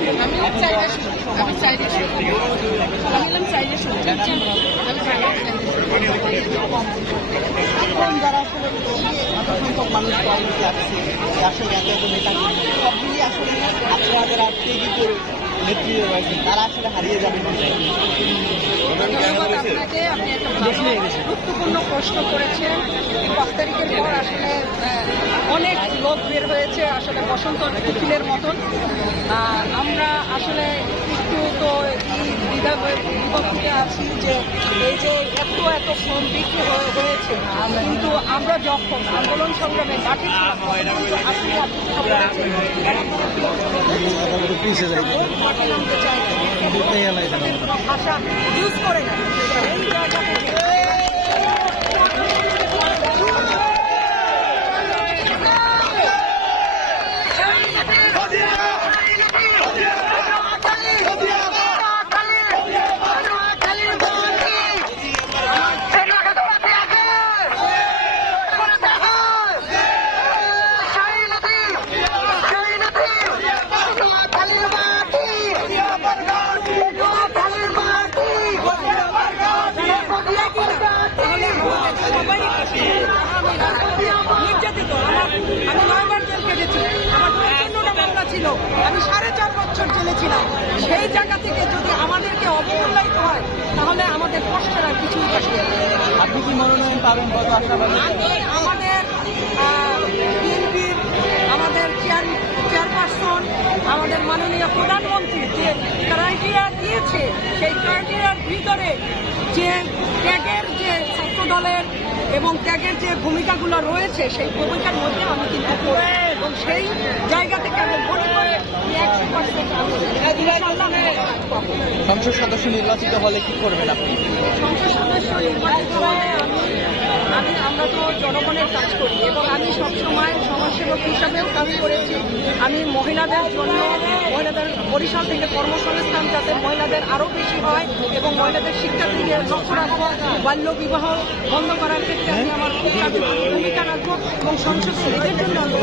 আমি চাইলে শুনি, আমি চাইলে শুনি, আমি বললাম চাইলে শুনি, আমি চাইলে এখন যারা আসলে অত সংখ্যক মানুষ কর্মী লাগছে আসলে এত এত নেতা সবগুলি আসলে আপনারা যারা কিন্তু নেতৃত্বে রয়েছেন তারা আসলে হারিয়ে যাবেন। ধন্যবাদ আপনাকে। আপনি একটা গুরুত্বপূর্ণ প্রশ্ন করেছেন। 5 তারিখের পর আসলে অনেক লোক বের হয়েছে আসলে বসন্ত মিছিলের মতন। আমরা আসলে একটু তো বিভক্তি আছি যে এই যে এত এত শ্রম বৃদ্ধি হয়েছে, কিন্তু আমরা যখন আন্দোলন সংগ্রামে মাঠে ছিলাম কিন্তু আসলে আপনি মাঠে নামতে চাই না, ভাষা ইউজ করে না এই জায়গা থেকে নির্যাতিত। আমি 9বার জেল কেটেছি, আমার 54টা মামলা ছিল, আমি 4.5 বছর জেলে ছিলাম। সেই জায়গা থেকে যদি আমাদেরকে অবমূল্যায়িত হয় তাহলে আমাদের কষ্টের আর কিছুই কষ্ট। আপনি কি মনোনয়ন পাবেন কত আশাবাদী? আমাদের বিএনপির আমাদের চেয়ারপারসন আমাদের মাননীয় প্রধানমন্ত্রী যে ক্রাইটেরিয়া দিয়েছে সেই ক্রাইটেরিয়ার ভিতরে যে ত্যাগের যে ছাত্র দলের এবং ত্যাগের যে ভূমিকাগুলো রয়েছে সেই ভূমিকার মধ্যে আমি কিন্তু পড়ি এবং সেই জায়গা থেকে আমি মনে করি 100% সংসদ সদস্য নির্বাচিত হলে কি করবেন আপনি? সংসদ সদস্য নির্বাচিত হলে আমরা তো জনগণের কাজ করি এবং আমি সবসময় সমাজসেবক হিসাবেও কাজ করেছি। আমি মহিলাদের জন্য মহিলাদের বরিশাল থেকে কর্মসংস্থান যাতে মহিলাদের আরও বেশি হয় এবং মহিলাদের শিক্ষার দিকে লক্ষ্য রাখবো, বাল্য বিবাহ বন্ধ করার ক্ষেত্রে আমি আমার খুব কার্যকরী ভূমিকা রাখবো এবং সংসদ এদের জন্য